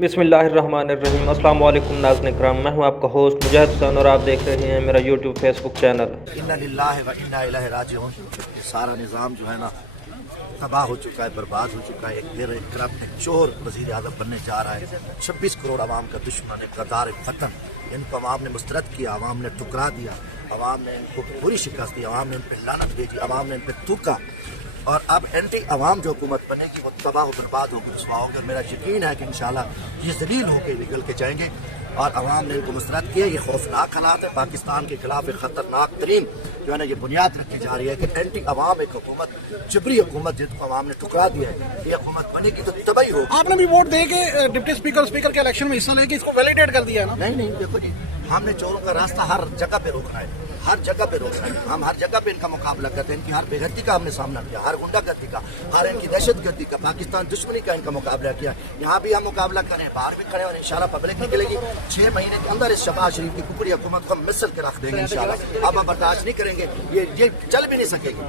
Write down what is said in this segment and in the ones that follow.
बिस्मिल्लाहिर्रहमानिर्रहीम। अस्सलाम वालेकुम नाज़रीन करम, मैं हूं आपका होस्ट मुजाहिद हुसैन और आप देख रहे हैं मेरा यूट्यूब फेसबुक चैनल। इन्ना लिल्लाहि व इन्ना इलैहि राजिऊन। ये सारा निज़ाम जो है ना तबाह हो चुका है, बर्बाद हो चुका है। एक तरफ एक चोर वज़ीर आज़म बनने जा रहा है। 26 करोड़ आवाम का दुश्मन है, कदार फ़तन। इनको आवाम ने मुस्तरद किया, आवाम ने ठुकरा दिया, आवाम ने इनको पूरी शिकस्त दी, आवाम ने इन पर लानत भेजी, आवाम ने इन पर थूका। और अब एंटी आवाम जो हुकूमत बनेगी वो तबाह व बर्बाद होगी, रुसवा होगी। और मेरा यकीन है कि इंशाल्लाह ये ज़लील होकर निकल के जाएंगे। और आवाम ने इनको मुस्तरद किया। ये खौफनाक हालात है। पाकिस्तान के खिलाफ एक ख़तरनाक तरीन जो है ना ये बुनियाद रखी जा रही है कि एंटी आवाम एक हुकूमत, जबरी हुकूमत जिसको आवाम ने ठुकरा दिया है, ये हुकूमत बनेगी तो तबाही होगी। आपने भी वोट दे के डिप्टी स्पीकर के इलेक्शन में हिस्सा लेके इसको वैलिडेट कर दिया है ना? नहीं, देखो जी, हमने चोरों का रास्ता हर जगह पे रोकना है, हर जगह पे रोकना है। हम हर जगह पे इनका मुकाबला करते हैं। इनकी हर बेगर्दी का हमने सामना किया, हर गुंडागर्दी का, हर इनकी दहशतगर्दी का, पाकिस्तान दुश्मनी का इनका मुकाबला किया। यहाँ भी हम मुकाबला करें, बाहर भी खड़े, और इंशाल्लाह पब्लिक निकलेगी। 6 महीने के अंदर इस शहबाज शरीफ की कुकड़ी हुकूमत को हम मिसल के रख देंगे इंशाल्लाह। अब हम बर्दाश्त नहीं करेंगे, ये चल भी नहीं सकेगी।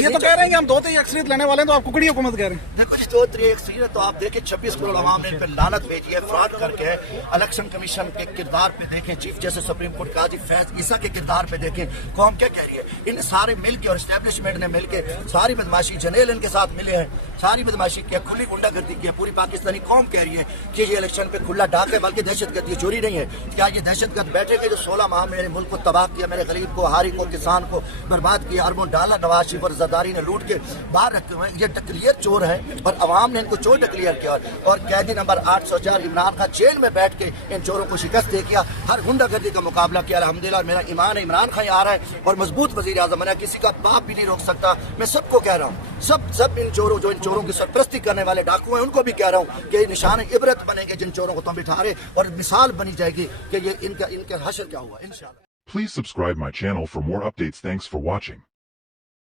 ये तो कह रहे हैं कि हम दो तीन अक्सरियत लेने वाले हैं, तो आप कुकड़ी हुकूमत कह रहे हैं। देखो जी, 2-3 अक्सरियत तो आप देखें, 26 करोड़ आवाम ने इन पर लानत भेजी है, फ्रॉड करके। इलेक्शन कमीशन के किरदार पे देखें, चीफ जस्टिस सुप्रीम कोर्ट काजी फैज ईसा के किरदार पे देखें, कौम क्या कह रही है। इन सारे मिल के और एस्टेब्लिशमेंट ने मिल के सारी बदमाशी, जनेल इनके साथ मिले हैं, सारी बदमाशी किया, खुली गुंडागर्दी की है। पूरी पाकिस्तानी कौम कह रही है कि ये इलेक्शन पे खुला डाक है, बल्कि दहशतगर्दी, चोरी नहीं है। क्या ये दहशतगर्द बैठेंगे जो 16 माह मेरे मुल्क को तबाह किया, मेरे गरीब को, हारी को, किसान को बर्बाद किया, अरबों डॉलर नवाज शरीफ और ज़रदारी ने लूट के बाहर रखे हुए हैं। ये डिक्लेयर चोर है और अवाम ने इनको चोर डिक्लेयर किया। और कैदी नंबर 804 इमरान खान जेल में बैठ के इन चोरों को शिकस्त दे किया, हर गुंडागर्दी का मुकाबला किया अल्हम्दुलिल्लाह। मेरा ईमान है इमरान खान आ रहा है और मजबूत वज़ीर आज़म बना, किसी का बाप भी नहीं रोक सकता। मैं सबको कह रहा हूँ, सब इन चोरों, जो इन चोरों की सरपरस्ती करने वाले डाकू हैं, उनको भी कह रहा हूँ कि निशान इबरत बनेंगे जिन चोरों को तुम बिठा रहे, और मिसाल बनी जाएगी कि ये इनका हशर क्या हुआ इंशाल्लाह। Please subscribe my channel for more updates. Thanks for watching.